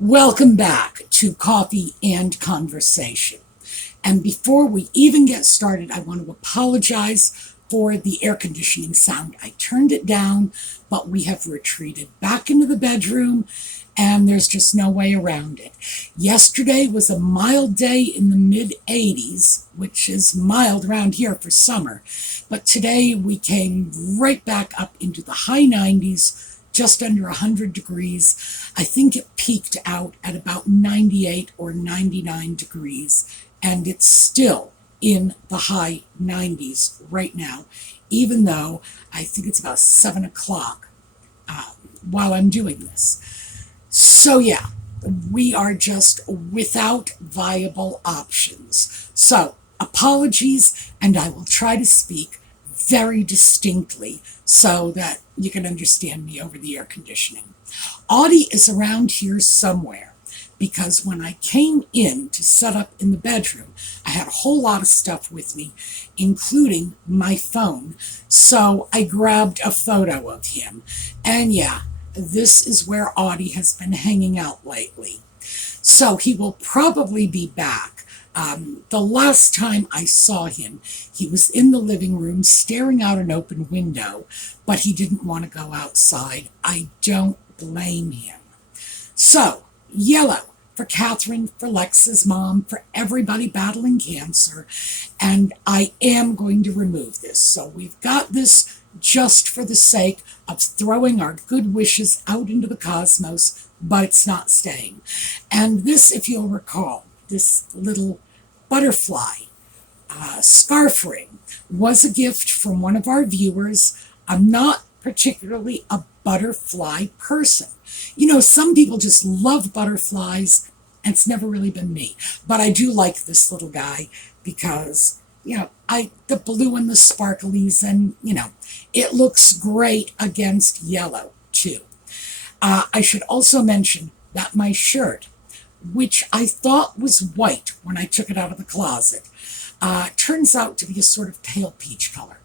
Welcome back to Coffee and Conversation. And before we even get started, I want to apologize for the air conditioning sound. I turned it down, but we have retreated back into the bedroom, and there's just no way around it. Yesterday was a mild day in the mid-80s, which is mild around here for summer. But today we came right back up into the high 90s, just under 100 degrees. I think it peaked out at about 98 or 99 degrees, and it's still in the high 90s right now, even though I think it's about 7 o'clock while I'm doing this. So yeah, we are just without viable options. So apologies, and I will try to speak very distinctly so that you can understand me over the air conditioning. Audie is around here somewhere because when I came in to set up in the bedroom, I had a whole lot of stuff with me, including my phone. So I grabbed a photo of him. And yeah, this is where Audie has been hanging out lately. So he will probably be back. The last time I saw him, he was in the living room staring out an open window, but he didn't want to go outside. I don't blame him. So, yellow for Catherine, for Lex's mom, for everybody battling cancer, and I am going to remove this. So we've got this just for the sake of throwing our good wishes out into the cosmos, but it's not staying. And this, if you'll recall, this little butterfly scarf ring was a gift from one of our viewers. I'm not particularly a butterfly person. You know, some people just love butterflies, and it's never really been me. But I do like this little guy because, you know, the blue and the sparklies, and, you know, it looks great against yellow, too. I should also mention that my shirt, which I thought was white when I took it out of the closet, turns out to be a sort of pale peach color.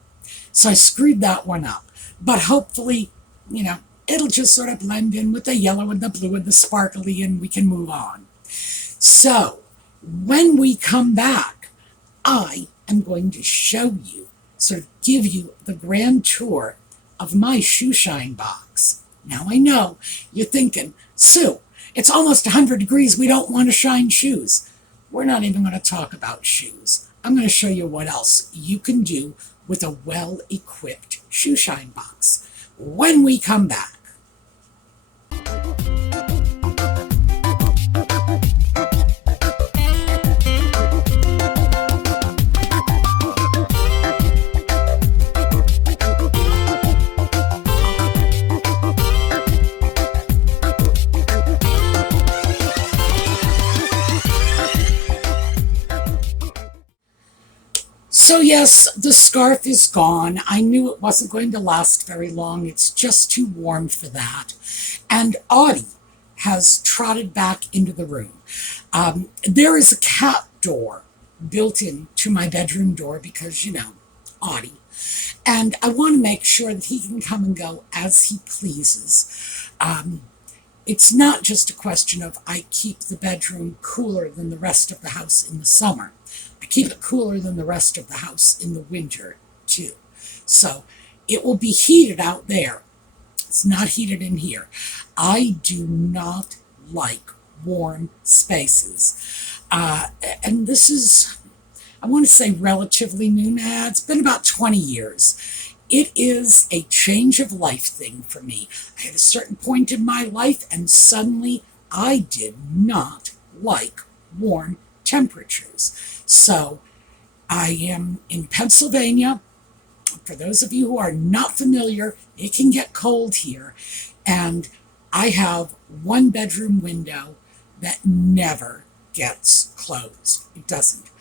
So I screwed that one up. But hopefully, you know, it'll just sort of blend in with the yellow and the blue and the sparkly, and we can move on. So, when we come back, I am going to show you, sort of give you the grand tour of my shoe shine box. Now I know you're thinking, Sue, it's almost 100 degrees, we don't want to shine shoes. We're not even going to talk about shoes. I'm going to show you what else you can do with a well-equipped shoe shine box when we come back. So yes, the scarf is gone. I knew it wasn't going to last very long. It's just too warm for that. And Audie has trotted back into the room. There is a cat door built into my bedroom door because, you know, Audie. And I want to make sure that he can come and go as he pleases. It's not just a question of I keep the bedroom cooler than the rest of the house in the summer. I keep it cooler than the rest of the house in the winter, too. So it will be heated out there. It's not heated in here. I do not like warm spaces. And this is, I want to say relatively new now. It's been about 20 years. It is a change of life thing for me. I had a certain point in my life, and suddenly I did not like warm temperatures. So I am in Pennsylvania. For those of you who are not familiar, it can get cold here. And I have one bedroom window that never gets closed. It doesn't.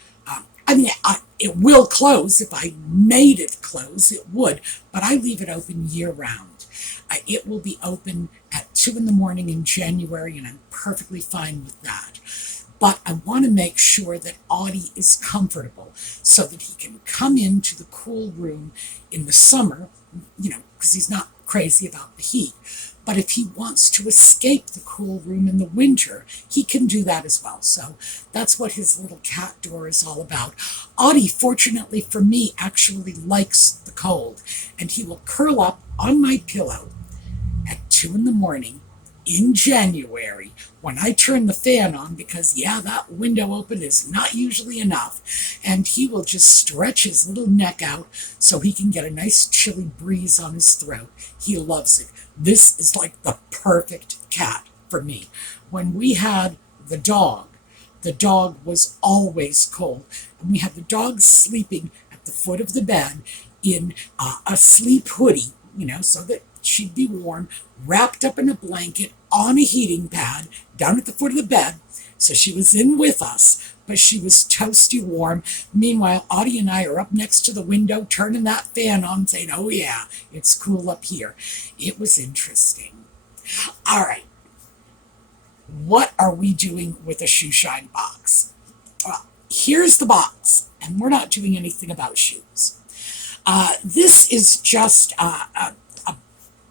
It will close. If I made it close, it would. But I leave it open year round. It will be open at 2 in the morning in January, and I'm perfectly fine with that. But I want to make sure that Audie is comfortable so that he can come into the cool room in the summer, you know, because he's not crazy about the heat. But if he wants to escape the cool room in the winter, he can do that as well. So that's what his little cat door is all about. Audie, fortunately for me, actually likes the cold, and he will curl up on my pillow at 2 in the morning in January when I turn the fan on, because yeah, that window open is not usually enough, and he will just stretch his little neck out so he can get a nice chilly breeze on his throat. He loves it. This is like the perfect cat for me. When we had the dog was always cold, and we had the dog sleeping at the foot of the bed in a sleep hoodie, so that she'd be warm, wrapped up in a blanket on a heating pad down at the foot of the bed. So she was in with us, but she was toasty warm. Meanwhile, Audie and I are up next to the window, turning that fan on, saying, oh yeah, it's cool up here. It was interesting. All right. What are we doing with a shoe shine box? Well, here's the box, and we're not doing anything about shoes. This is just a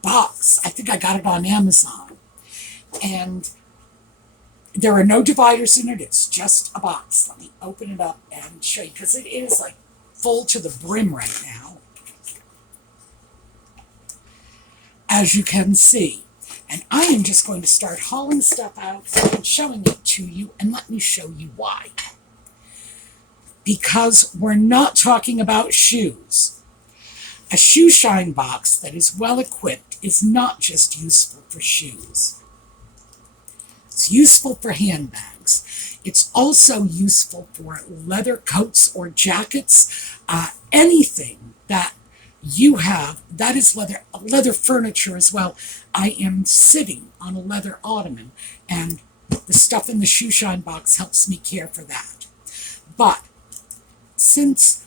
box. I think I got it on Amazon. And there are no dividers in it. It's just a box. Let me open it up and show you, because it is like full to the brim right now, as you can see. And I am just going to start hauling stuff out and showing it to you, and let me show you why. Because we're not talking about shoes. A shoe shine box that is well equipped is not just useful for shoes. It's useful for handbags. It's also useful for leather coats or jackets, anything that you have that is leather furniture as well. I am sitting on a leather ottoman, and the stuff in the shoe shine box helps me care for that. But since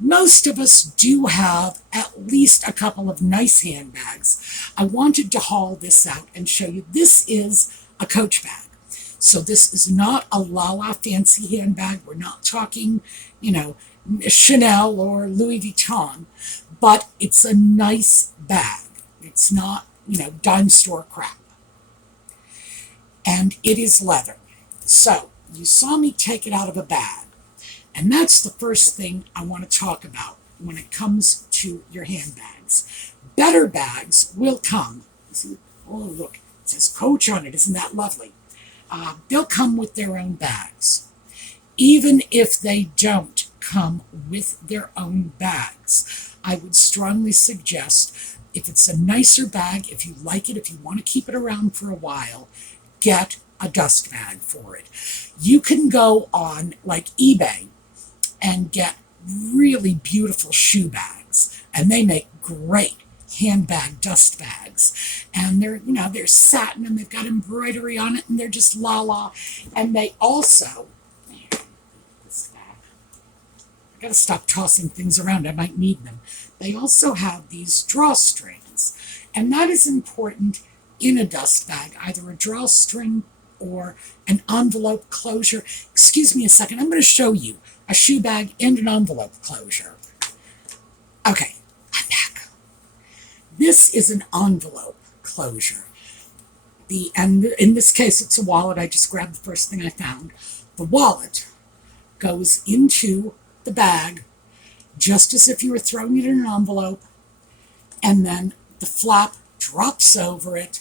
most of us do have at least a couple of nice handbags, I wanted to haul this out and show you. This is a Coach bag. So this is not a la fancy handbag. We're not talking, Chanel or Louis Vuitton, but it's a nice bag. It's not, dime store crap. And it is leather. So you saw me take it out of a bag. And that's the first thing I want to talk about when it comes to your handbags. Better bags will come. Oh, look, it says Coach on it. Isn't that lovely? They'll come with their own bags. Even if they don't come with their own bags, I would strongly suggest, if it's a nicer bag, if you like it, if you want to keep it around for a while, get a dust bag for it. You can go on like eBay and get really beautiful shoe bags, and they make great handbag dust bags, and they're satin, and they've got embroidery on it, and they're just la. And they also, I gotta stop tossing things around, I might need them. They also have these drawstrings, and that is important in a dust bag, either a drawstring or an envelope closure. Excuse me a second, I'm going to show you a shoe bag and an envelope closure. Okay, I'm back. This is an envelope closure. And in this case, it's a wallet. I just grabbed the first thing I found. The wallet goes into the bag just as if you were throwing it in an envelope, and then the flap drops over it,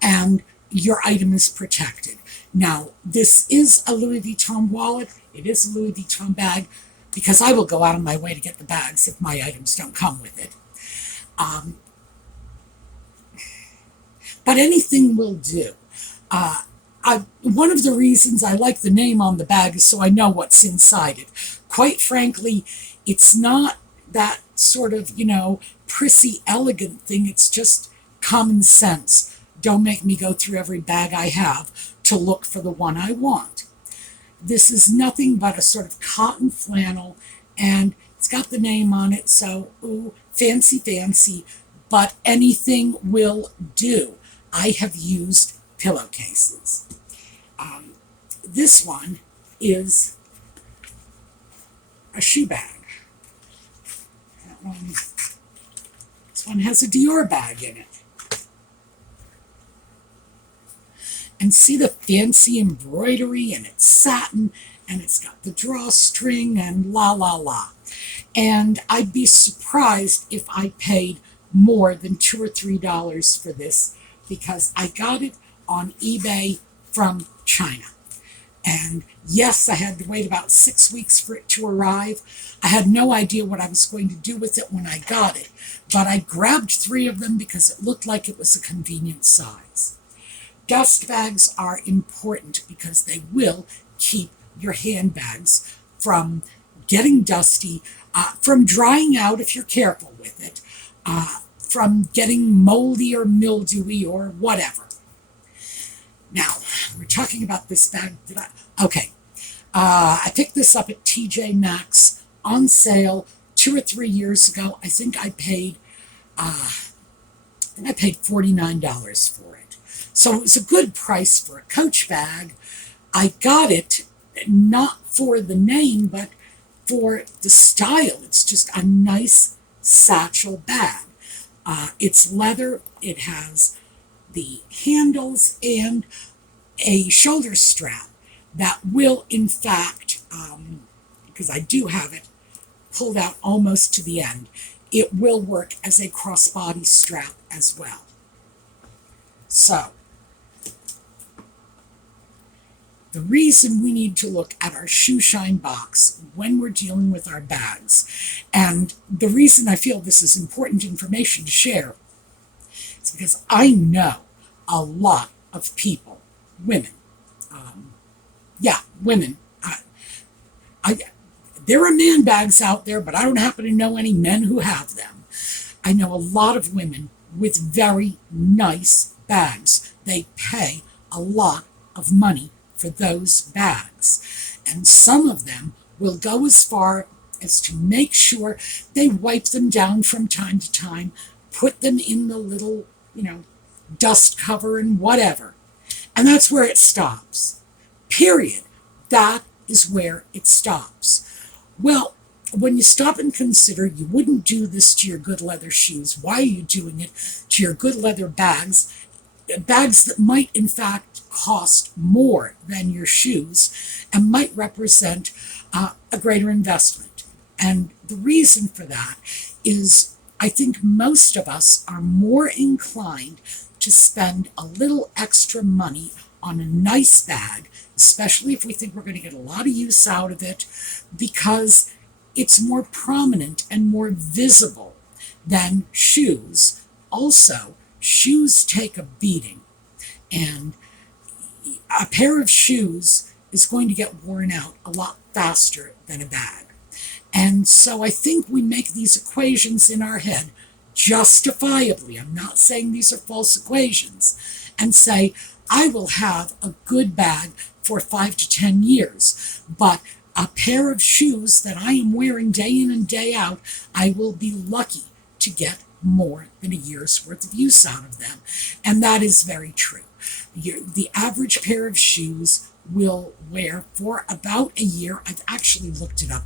and your item is protected. Now, this is a Louis Vuitton wallet. It is a Louis Vuitton bag, because I will go out of my way to get the bags if my items don't come with it. But anything will do. One of the reasons I like the name on the bag is so I know what's inside it. Quite frankly, it's not that sort of, prissy, elegant thing. It's just common sense. Don't make me go through every bag I have to look for the one I want. This is nothing but a sort of cotton flannel, and it's got the name on it, so, ooh, fancy, but anything will do. I have used pillowcases. This one is a shoe bag. That one, it's This one has a Dior bag in it. And see the fancy embroidery, and it's satin, and it's got the drawstring, and la la la. And I'd be surprised if I paid more than $2 or $3 for this, because I got it on eBay from China. And yes, I had to wait about 6 weeks for it to arrive. I had no idea what I was going to do with it when I got it, but I grabbed 3 of them because it looked like it was a convenient size. Dust bags are important because they will keep your handbags from getting dusty, from drying out if you're careful with it, from getting moldy or mildewy or whatever. Now, we're talking about this bag. I picked this up at TJ Maxx on sale 2 or 3 years ago. I think I paid $49 for it. So it was a good price for a Coach bag. I got it not for the name, but for the style. It's just a nice satchel bag. It's leather. It has the handles and a shoulder strap that will, in fact, because I do have it pulled out almost to the end, it will work as a crossbody strap as well. So, the reason we need to look at our shoe shine box when we're dealing with our bags, and the reason I feel this is important information to share, is because I know a lot of people, women, women. There are man bags out there, but I don't happen to know any men who have them. I know a lot of women with very nice bags. They pay a lot of money for those bags. And some of them will go as far as to make sure they wipe them down from time to time, put them in the little, dust cover and whatever. And that's where it stops. Period. That is where it stops. Well, when you stop and consider you wouldn't do this to your good leather shoes, why are you doing it to your good leather bags? Bags that might, in fact, cost more than your shoes and might represent a greater investment. And the reason for that is I think most of us are more inclined to spend a little extra money on a nice bag, especially if we think we're going to get a lot of use out of it, because it's more prominent and more visible than shoes. Also, shoes take a beating, and a pair of shoes is going to get worn out a lot faster than a bag. And so I think we make these equations in our head justifiably. I'm not saying these are false equations. And say, I will have a good bag for 5 to 10 years, but a pair of shoes that I am wearing day in and day out, I will be lucky to get more than a year's worth of use out of them. And that is very true. The average pair of shoes will wear for about a year. I've actually looked it up.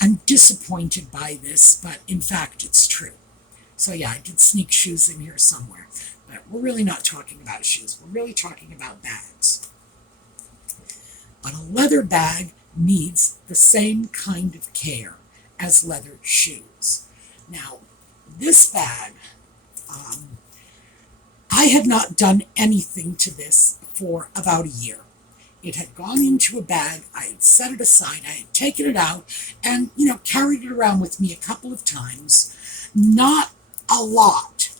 I'm disappointed by this, but in fact, it's true. So yeah, I did sneak shoes in here somewhere. But we're really not talking about shoes. We're really talking about bags. But a leather bag needs the same kind of care as leather shoes. Now, this bag, I had not done anything to this for about a year. It had gone into a bag, I had set it aside, I had taken it out, and, carried it around with me a couple of times. Not a lot.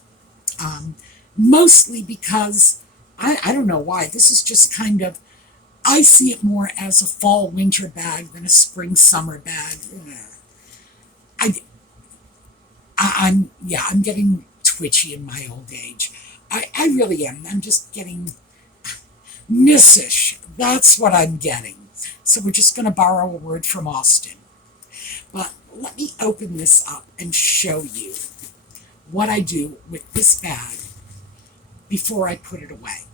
Mostly because, I don't know why, this is just kind of, I see it more as a fall-winter bag than a spring-summer bag. I'm getting twitchy in my old age. I really am. I'm just getting missish. That's what I'm getting. So we're just going to borrow a word from Austin. But let me open this up and show you what I do with this bag before I put it away.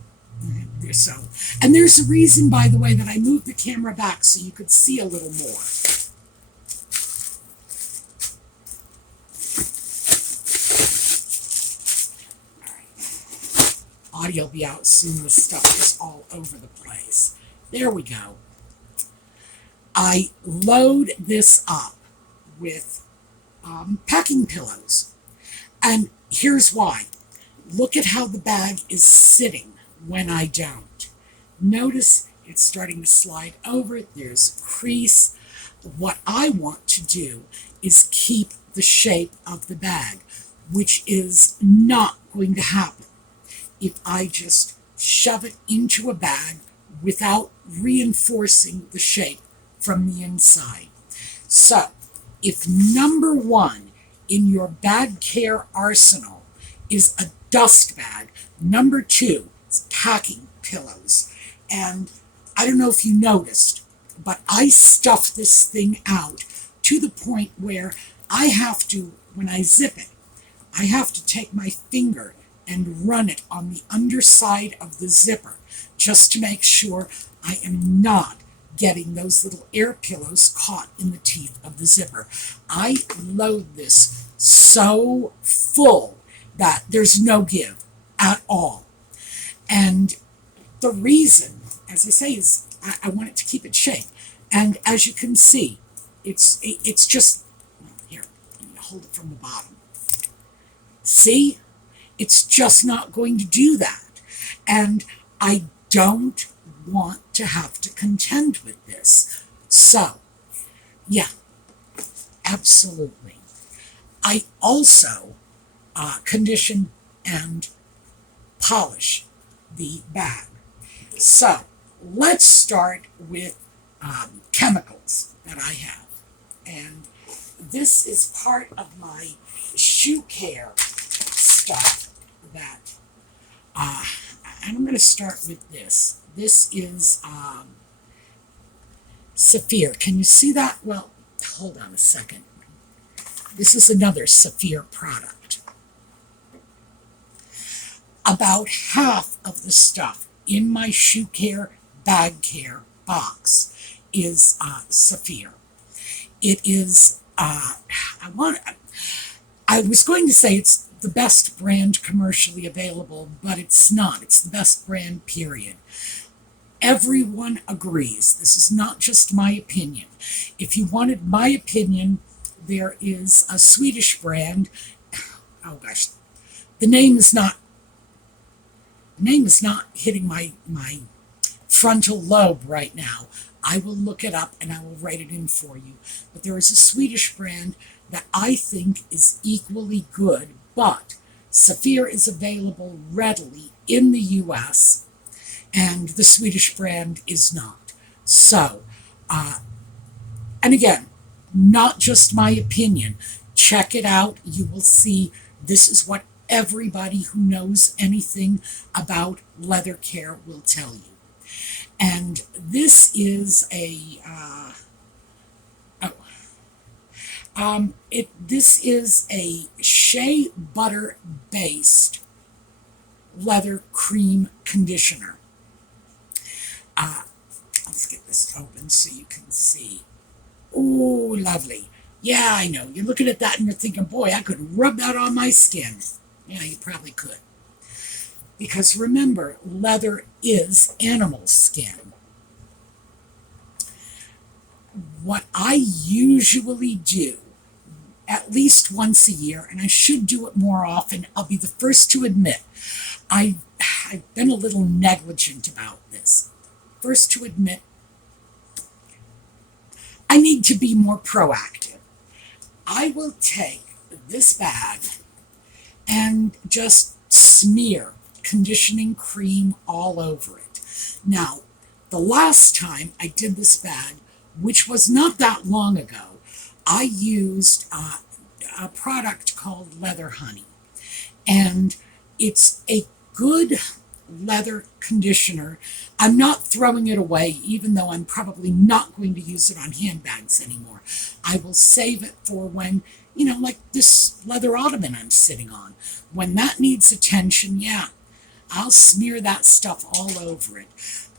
And there's a reason, by the way, that I moved the camera back so you could see a little more. Audie will be out soon. The stuff is all over the place. There we go. I load this up with packing pillows. And here's why. Look at how the bag is sitting when I don't. Notice it's starting to slide over. There's a crease. What I want to do is keep the shape of the bag, which is not going to happen if I just shove it into a bag without reinforcing the shape from the inside. So, if number one in your bag care arsenal is a dust bag, number two is packing pillows. And I don't know if you noticed, but I stuffed this thing out to the point where I have to, when I zip it, I have to take my finger and run it on the underside of the zipper just to make sure I am not getting those little air pillows caught in the teeth of the zipper. I load this so full that there's no give at all. And the reason, as I say, is I want it to keep its shape. And as you can see, it's just, here, let me hold it from the bottom. See? It's just not going to do that. And I don't want to have to contend with this. So, yeah, absolutely. I also condition and polish the bag. So, let's start with chemicals that I have. And this is part of my shoe care stuff that, and I'm going to start with this. This is Sapphir. Can you see that? Well, hold on a second. This is another Sapphir product. About half of the stuff in my shoe care, bag care box is Sapphir. It is, I was going to say it's the best brand commercially available, but it's not. It's the best brand, period. Everyone agrees. This is not just my opinion. If you wanted my opinion, there is a Swedish brand. Oh gosh, the name is not hitting my frontal lobe right now. I will look it up and I will write it in for you. But there is a Swedish brand that I think is equally good, but Sapphir is available readily in the US, and the Swedish brand is not. So, and again, not just my opinion. Check it out. You will see this is what everybody who knows anything about leather care will tell you. And this is a, this is a shea butter based leather cream conditioner. Let's get this open so you can see. Oh, lovely. Yeah, I know. You're looking at that and you're thinking, boy, I could rub that on my skin. Yeah, you probably could. Because remember, leather is animal skin. What I usually do, at least once a year, and I should do it more often, I'll be the first to admit, I've been a little negligent about this. First to admit, I need to be more proactive. I will take this bag and just smear conditioning cream all over it. Now, the last time I did this bag, which was not that long ago, I used a product called Leather Honey. And it's a good leather conditioner. I'm not throwing it away, even though I'm probably not going to use it on handbags anymore. I will save it for when, you know, like this leather ottoman I'm sitting on. When that needs attention, yeah, I'll smear that stuff all over it.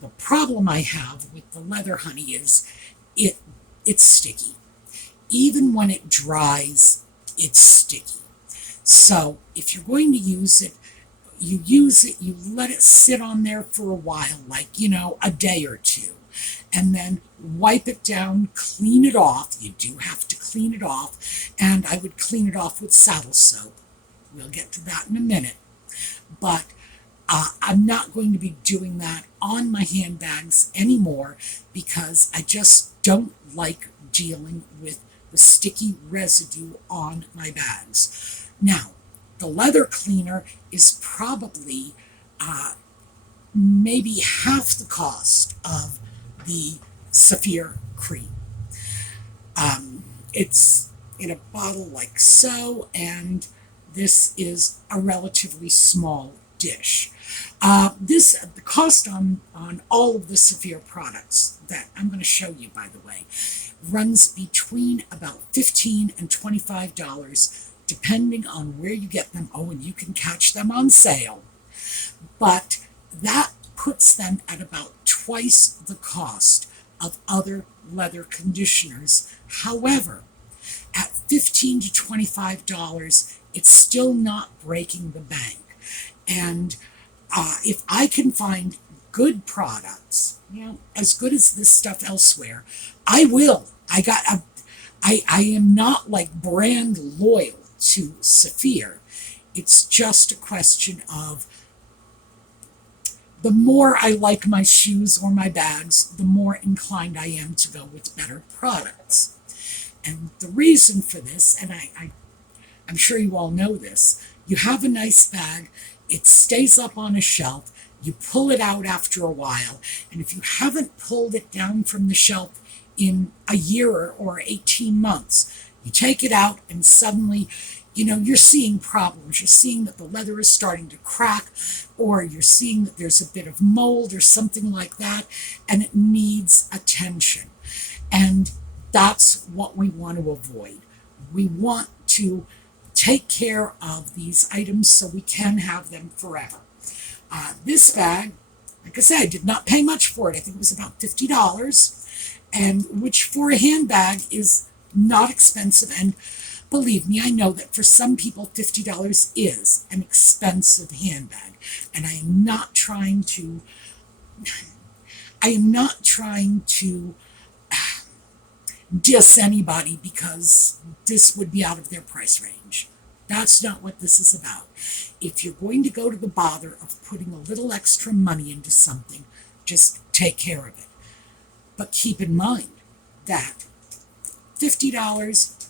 The problem I have with the Leather Honey is it's sticky. Even when it dries, it's sticky. So if you're going to use it, you use it, you let it sit on there for a while, like, a day or two, and then wipe it down, clean it off. You do have to clean it off, and I would clean it off with saddle soap. We'll get to that in a minute. But I'm not going to be doing that on my handbags anymore because I just don't like dealing with the sticky residue on my bags. Now, the leather cleaner is probably maybe half the cost of the Sapphir cream. It's in a bottle like so, and this is a relatively small dish. The cost on all of the Sapphir products that I'm going to show you, by the way, runs between about $15 and $25, depending on where you get them. Oh, and you can catch them on sale. But that puts them at about twice the cost of other leather conditioners. However, at $15 to $25, it's still not breaking the bank. And if I can find good products, as good as this stuff elsewhere, I will. I am not like brand loyal to Sapphir. It's just a question of the more I like my shoes or my bags, the more inclined I am to go with better products. And the reason for this, and I'm sure you all know this, you have a nice bag, it stays up on a shelf, you pull it out after a while, and if you haven't pulled it down from the shelf in a year or 18 months, you take it out and suddenly, you're seeing problems. You're seeing that the leather is starting to crack, or you're seeing that there's a bit of mold or something like that, and it needs attention. And that's what we want to avoid. We want to take care of these items so we can have them forever. This bag, like I said, I did not pay much for it. I think it was about $50, and which for a handbag is not expensive. And believe me, I know that for some people, $50 is an expensive handbag. And I am not trying to diss anybody because this would be out of their price range. That's not what this is about. If you're going to go to the bother of putting a little extra money into something, just take care of it. But keep in mind that $50,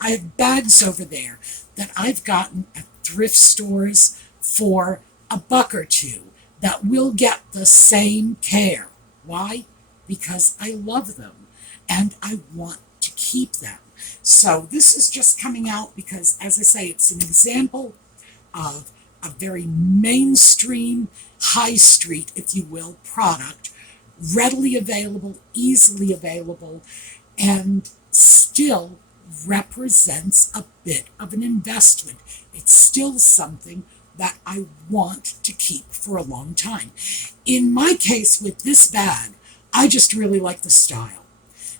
I have bags over there that I've gotten at thrift stores for $1 or $2 that will get the same care. Why? Because I love them and I want to keep them. So this is just coming out because, as I say, it's an example of a very mainstream, high street, if you will, product, readily available, easily available, and still represents a bit of an investment. It's still something that I want to keep for a long time. In my case with this bag, I just really like the style.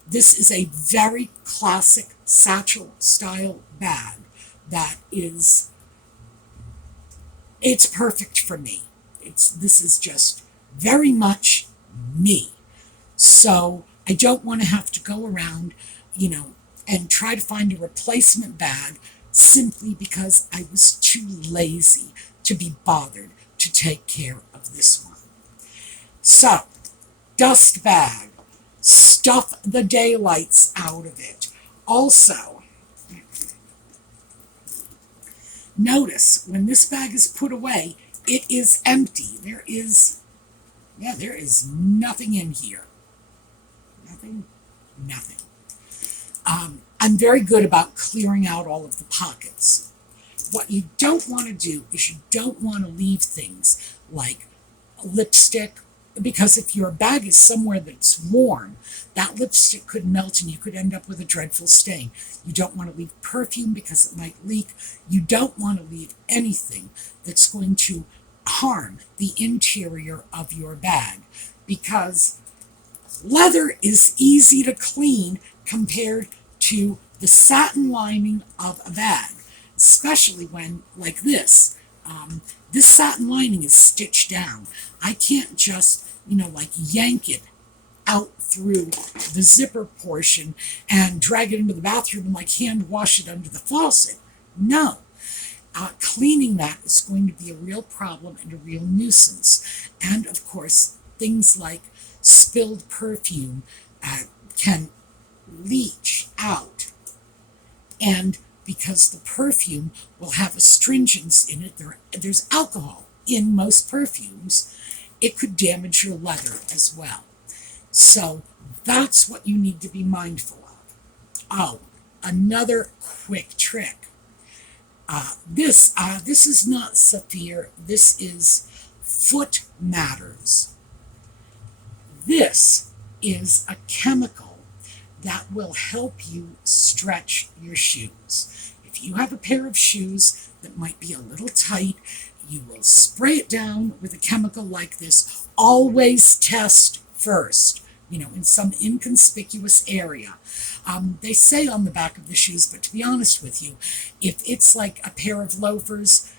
This is a very classic satchel style bag that it's perfect for me. This is just very much me. So I don't want to have to go around, and try to find a replacement bag simply because I was too lazy to be bothered to take care of this one. So, dust bag. Stuff the daylights out of it. Also, notice when this bag is put away, it is empty. There is nothing in here. Nothing. I'm very good about clearing out all of the pockets. What you don't want to do is you don't want to leave things like lipstick, because if your bag is somewhere that's warm, that lipstick could melt and you could end up with a dreadful stain. You don't want to leave perfume because it might leak. You don't want to leave anything that's going to harm the interior of your bag, because leather is easy to clean compared to the satin lining of a bag, especially when, like this, This satin lining is stitched down. I can't just, like yank it out through the zipper portion and drag it into the bathroom and like hand wash it under the faucet. No. Cleaning that is going to be a real problem and a real nuisance. And of course, things like spilled perfume can leach out. And because the perfume will have astringents in it, there's alcohol in most perfumes, it could damage your leather as well. So that's what you need to be mindful of. Oh, another quick trick. This is not Sapphir. This is Foot Matters. This is a chemical that will help you stretch your shoes. If you have a pair of shoes that might be a little tight, you will spray it down with a chemical like this. Always test first, in some inconspicuous area. They say on the back of the shoes, but to be honest with you, if it's like a pair of loafers,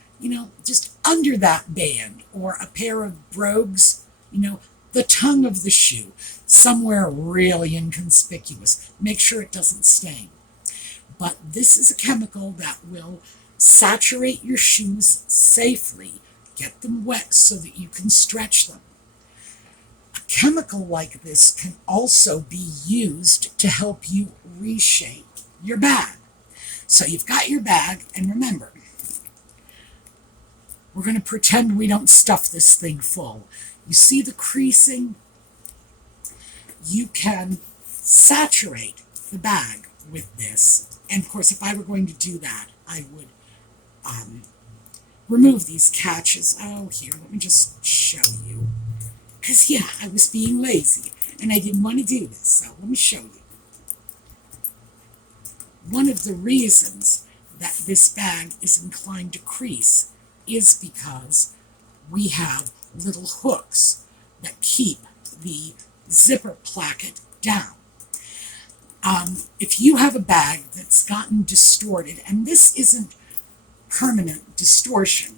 just under that band, or a pair of brogues, the tongue of the shoe, somewhere really inconspicuous. Make sure it doesn't stain. But this is a chemical that will saturate your shoes safely, get them wet so that you can stretch them. A chemical like this can also be used to help you reshape your bag. So you've got your bag, and remember, we're going to pretend we don't stuff this thing full. You see the creasing? You can saturate the bag with this. And of course, if I were going to do that, I would remove these catches. Oh, here, let me just show you. Because, yeah, I was being lazy, and I didn't want to do this, so let me show you. One of the reasons that this bag is inclined to crease is because we have little hooks that keep the zipper placket down. If you have a bag that's gotten distorted, and this isn't permanent distortion,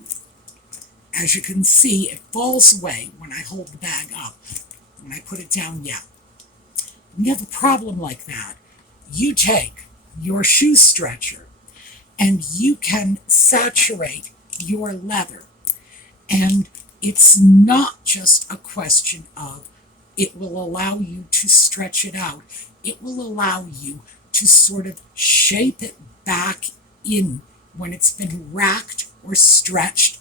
as you can see, it falls away when I hold the bag up. When I put it down, yeah. When you have a problem like that, you take your shoe stretcher and you can saturate your leather. And it's not just a question of it will allow you to stretch it out. It will allow you to sort of shape it back in. When it's been racked or stretched,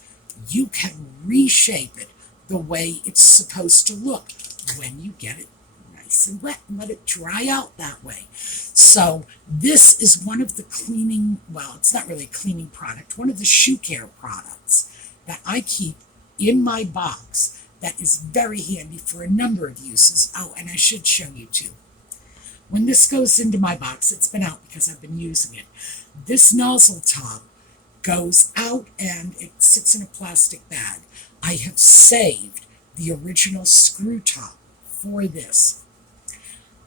you can reshape it the way it's supposed to look when you get it nice and wet and let it dry out that way. So this is one of the cleaning, well, it's not really a cleaning product, one of the shoe care products that I keep in my box that is very handy for a number of uses. Oh, and I should show you too. When this goes into my box, it's been out because I've been using it. This nozzle top goes out and it sits in a plastic bag. I have saved the original screw top for this.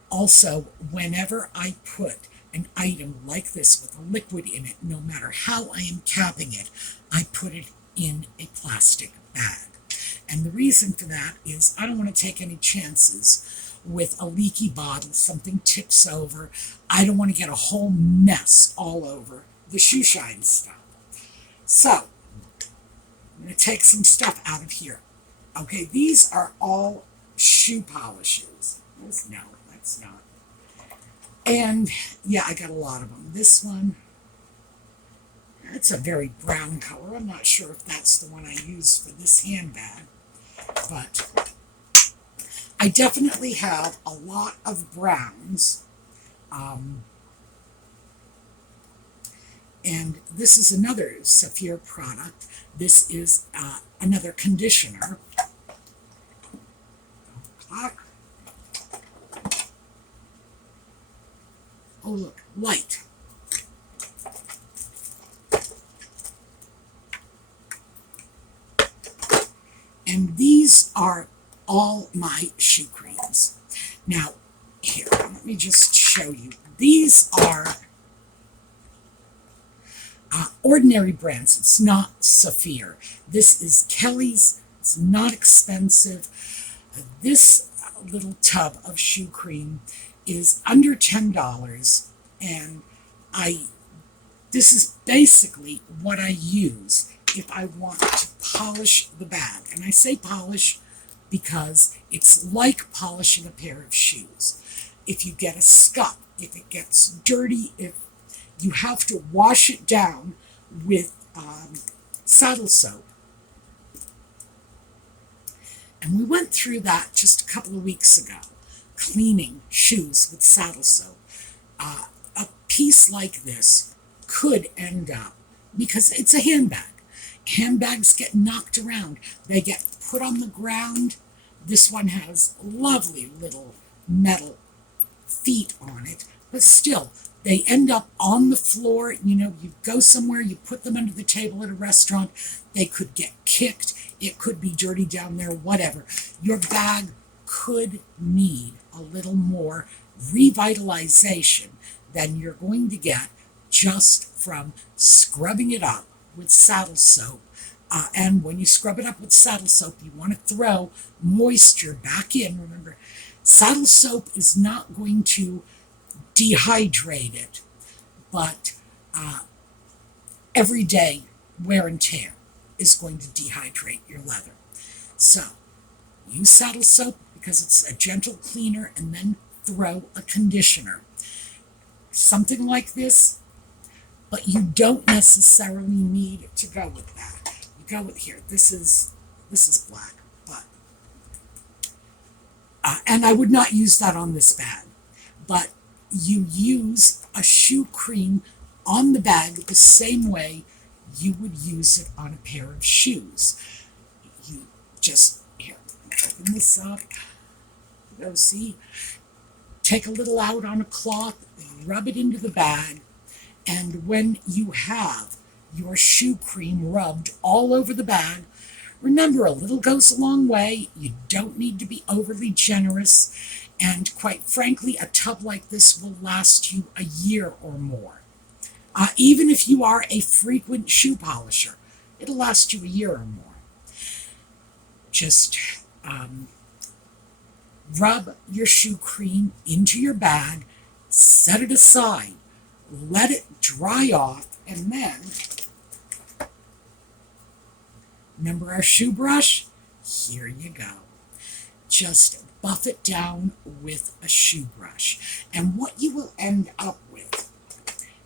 Also, whenever I put an item like this with a liquid in it, no matter how I am capping it, I put it in a plastic bag. And the reason for that is I don't want to take any chances with a leaky bottle, something tips over. I don't want to get a whole mess all over the shoe shine stuff. So, I'm going to take some stuff out of here. Okay, these are all shoe polishes. No, that's not. And, yeah, I got a lot of them. This one, it's a very brown color. I'm not sure if that's the one I used for this handbag. But I definitely have a lot of browns. And this is another Sapphir product. This is another conditioner. Oh, look, light. And these are all my shoe creams. Now, here, let me just show you. These are Ordinary brands. It's not Sapphir. This is Kelly's. It's not expensive. This little tub of shoe cream is under $10, and this is basically what I use if I want to polish the bag. And I say polish because it's like polishing a pair of shoes. If you get a scuff, if it gets dirty, if you have to wash it down with saddle soap. And we went through that just a couple of weeks ago, cleaning shoes with saddle soap. A piece like this could end up, because it's a handbag. Handbags get knocked around. They get put on the ground. This one has lovely little metal feet on it, but still, they end up on the floor. You know, you go somewhere, you put them under the table at a restaurant, they could get kicked, it could be dirty down there, whatever. Your bag could need a little more revitalization than you're going to get just from scrubbing it up with saddle soap. And when you scrub it up with saddle soap, you want to throw moisture back in. Remember, saddle soap is not going to dehydrate it, but everyday wear and tear is going to dehydrate your leather. So use saddle soap because it's a gentle cleaner, and then throw a conditioner. Something like this, but you don't necessarily need to go with that. You go with here. This is black, but and I would not use that on this bag, but you use a shoe cream on the bag the same way you would use it on a pair of shoes. You just, here, open this up, go see, take a little out on a cloth, rub it into the bag, and when you have your shoe cream rubbed all over the bag, remember, a little goes a long way. You don't need to be overly generous. And quite frankly, a tub like this will last you a year or more. Even if you are a frequent shoe polisher, it'll last you a year or more. Just rub your shoe cream into your bag, set it aside, let it dry off, and then, remember our shoe brush? Here you go. Just buff it down with a shoe brush. And what you will end up with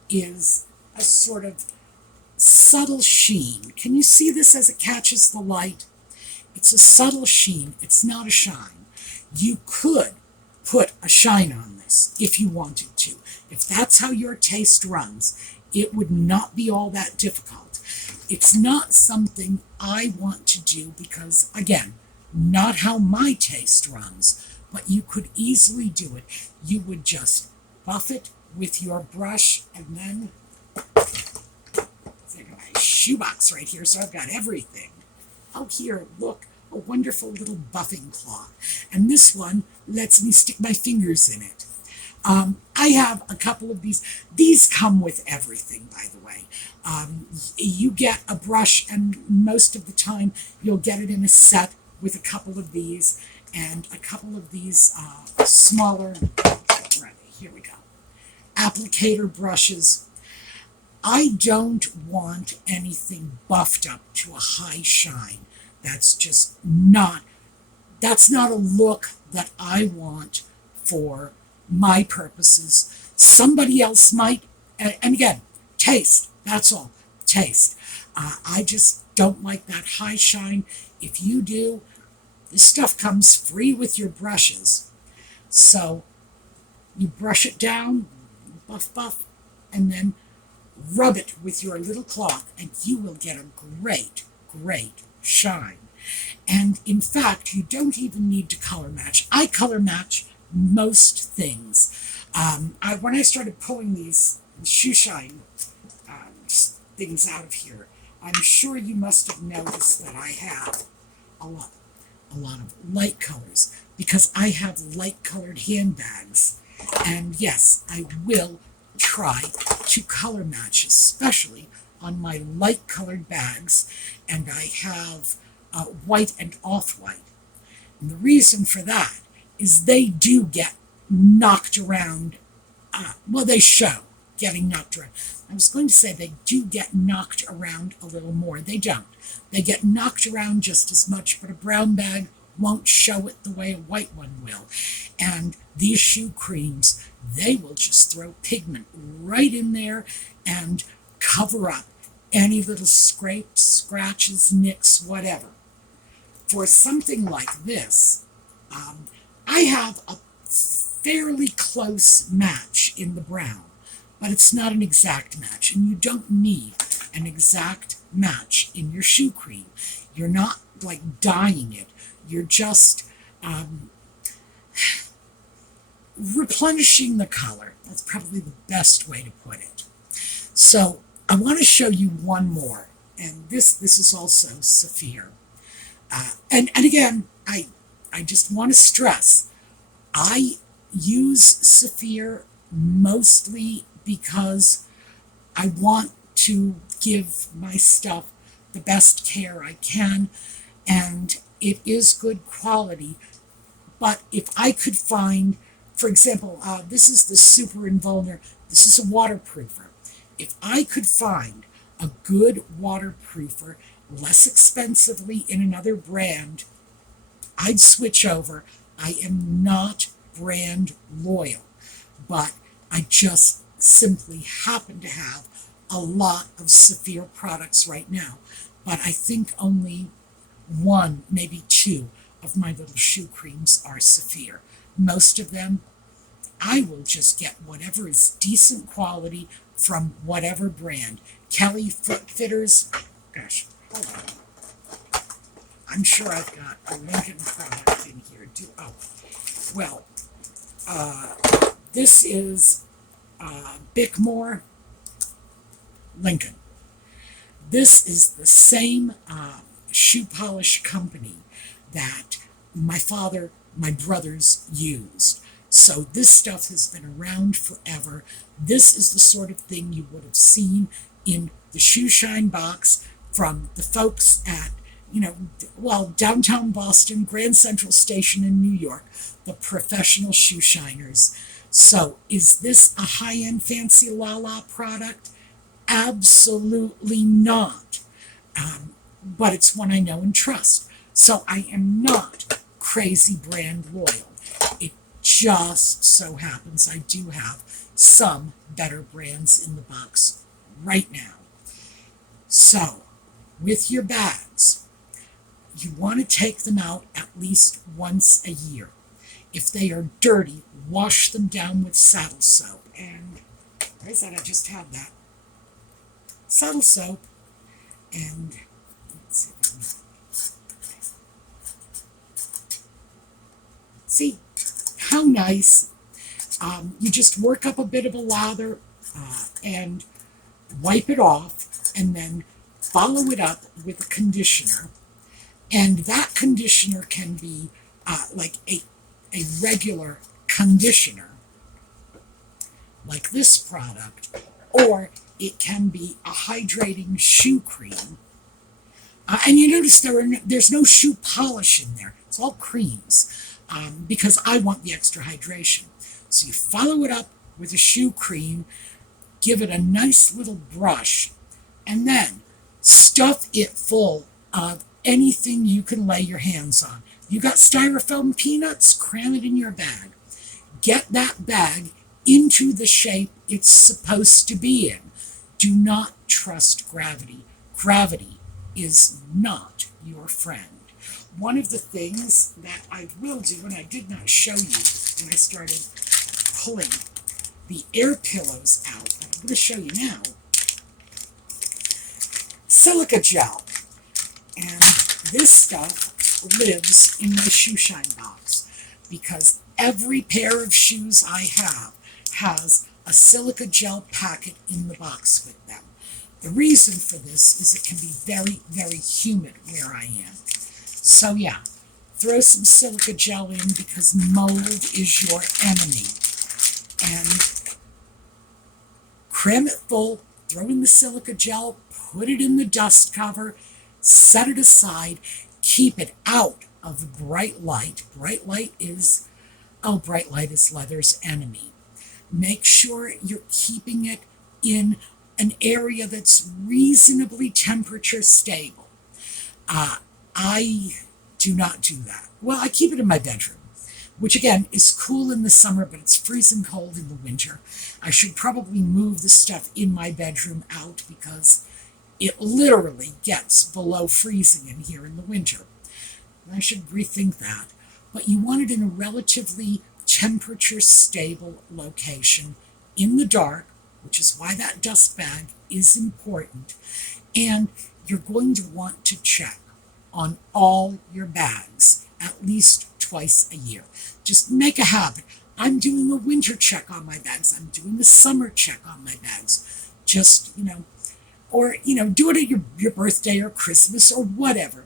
is a sort of subtle sheen. Can you see this as it catches the light? It's a subtle sheen. It's not a shine. You could put a shine on this if you wanted to. If that's how your taste runs, it would not be all that difficult. It's not something I want to do because, again, not how my taste runs, but you could easily do it. You would just buff it with your brush, and then I've got my shoebox right here, so I've got everything. Oh, here, look, a wonderful little buffing cloth. And this one lets me stick my fingers in it. I have a couple of these. These come with everything, by the way. You get a brush, and most of the time you'll get it in a set with a couple of these and a couple of these smaller, right, here we go, applicator brushes. I don't want anything buffed up to a high shine. That's not a look that I want for my purposes. Somebody else might, and again, taste, that's all, taste. I just don't like that high shine. If you do, this stuff comes free with your brushes. So you brush it down, buff, and then rub it with your little cloth, and you will get a great shine. And in fact, you don't even need to color match. I color match most things. When I started pulling these shoe shine things out of here, I'm sure you must have noticed that I have a lot of light colors, because I have light colored handbags. And yes, I will try to color match, especially on my light colored bags, and I have white and off-white. And the reason for that is they do get knocked around. Well, they show getting knocked around. I was going to say they do get knocked around a little more. They don't. They get knocked around just as much, but a brown bag won't show it the way a white one will. And these shoe creams, they will just throw pigment right in there and cover up any little scrapes, scratches, nicks, whatever. For something like this, I have a fairly close match in the brown, but it's not an exact match, and you don't need an exact match in your shoe cream. You're not like dyeing it. You're just replenishing the color. That's probably the best way to put it. So I want to show you one more, and this is also Sapphir. And again, I just want to stress, I use Sapphir mostly because I want to give my stuff the best care I can, and it is good quality. But if I could find, for example, this is the Super Invulner. This is a waterproofer. If I could find a good waterproofer less expensively in another brand, I'd switch over. I am not brand loyal, but I just simply happen to have a lot of Sapphir products right now. But I think only one, maybe two of my little shoe creams are Sapphir. Most of them, I will just get whatever is decent quality from whatever brand. Kiley Fitters, gosh, hold on. I'm sure I've got a Lincoln product in here too. Oh, well, this is Bickmore Lincoln. This is the same shoe polish company that my brothers used. So this stuff has been around forever. This is the sort of thing you would have seen in the Shoe Shine box from the folks at, downtown Boston, Grand Central Station in New York, the professional shoe shiners. So is this a high-end fancy la-la product? Absolutely not. But it's one I know and trust. So I am not crazy brand loyal. It just so happens I do have some better brands in the box right now. So, with your bags, you want to take them out at least once a year. If they are dirty, wash them down with saddle soap. And where's that? I just had that. Saddle soap. And let's see how nice. You just work up a bit of a lather and wipe it off, and then follow it up with a conditioner. And that conditioner can be like a regular conditioner, like this product, or it can be a hydrating shoe cream. And you notice there's no shoe polish in there. It's all creams because I want the extra hydration. So you follow it up with a shoe cream, give it a nice little brush, and then stuff it full of anything you can lay your hands on. You got styrofoam peanuts? Cram it in your bag. Get that bag into the shape it's supposed to be in. Do not trust gravity. Gravity is not your friend. One of the things that I will do, and I did not show you when I started pulling the air pillows out, but I'm going to show you now, silica gel. And this stuff lives in my shoe shine box because every pair of shoes I have has a silica gel packet in the box with them. The reason for this is it can be very, very humid where I am. So yeah, throw some silica gel in because mold is your enemy. And cram it full, throw in the silica gel, put it in the dust cover, set it aside, keep it out of bright light. Bright light is leather's enemy. Make sure you're keeping it in an area that's reasonably temperature stable. I do not do that. Well, I keep it in my bedroom, which again is cool in the summer, but it's freezing cold in the winter. I should probably move the stuff in my bedroom out because it literally gets below freezing in here in the winter. I should rethink that. But you want it in a relatively temperature stable location in the dark, which is why that dust bag is important. And you're going to want to check on all your bags at least twice a year. Just make a habit. I'm doing a winter check on my bags. I'm doing a summer check on my bags. Just, or, do it at your birthday or Christmas or whatever.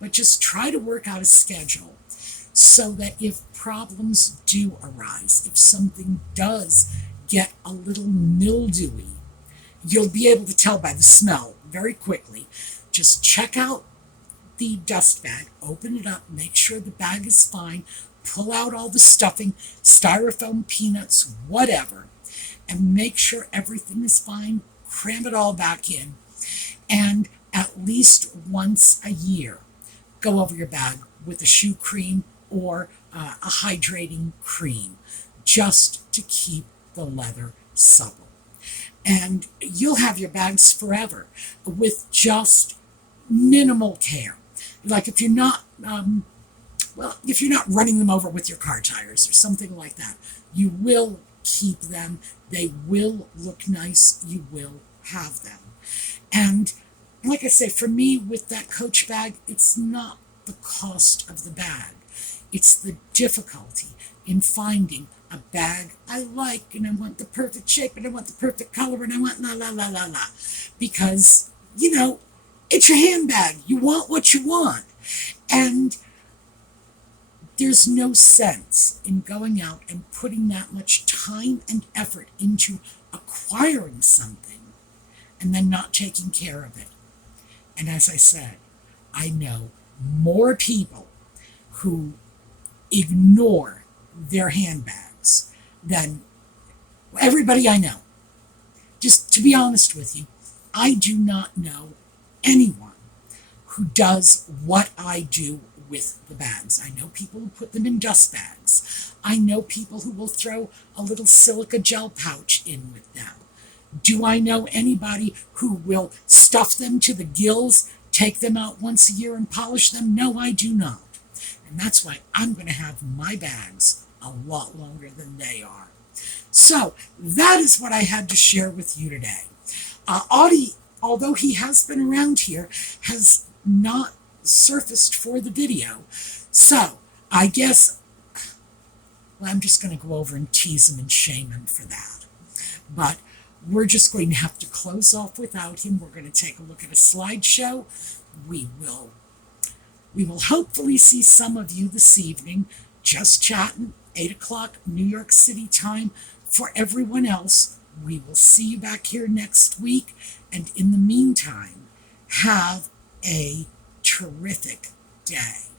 But just try to work out a schedule so that if problems do arise, if something does get a little mildewy, you'll be able to tell by the smell very quickly. Just check out the dust bag, open it up, make sure the bag is fine, pull out all the stuffing, styrofoam, peanuts, whatever, and make sure everything is fine, cram it all back in, and at least once a year, go over your bag with a shoe cream or a hydrating cream, just to keep the leather supple. And you'll have your bags forever with just minimal care. Like if you're not, if you're not running them over with your car tires or something like that, you will keep them. They will look nice. You will have them. And like I say, for me with that Coach bag, it's not the cost of the bag. It's the difficulty in finding a bag I like, and I want the perfect shape, and I want the perfect color, and I want la la la la la. Because, it's your handbag. You want what you want. And there's no sense in going out and putting that much time and effort into acquiring something and then not taking care of it. And as I said, I know more people who ignore their handbags than everybody I know. Just to be honest with you, I do not know anyone who does what I do with the bags. I know people who put them in dust bags. I know people who will throw a little silica gel pouch in with them. Do I know anybody who will stuff them to the gills, take them out once a year and polish them? No, I do not. And that's why I'm going to have my bags a lot longer than they are. So that is what I had to share with you today. Audie, although he has been around here, has not surfaced for the video. So I guess, I'm just going to go over and tease him and shame him for that. But we're just going to have to close off without him. We're going to take a look at a slideshow. We will hopefully see some of you this evening, just chatting, 8 o'clock New York City time. For everyone else, we will see you back here next week. And in the meantime, have a terrific day.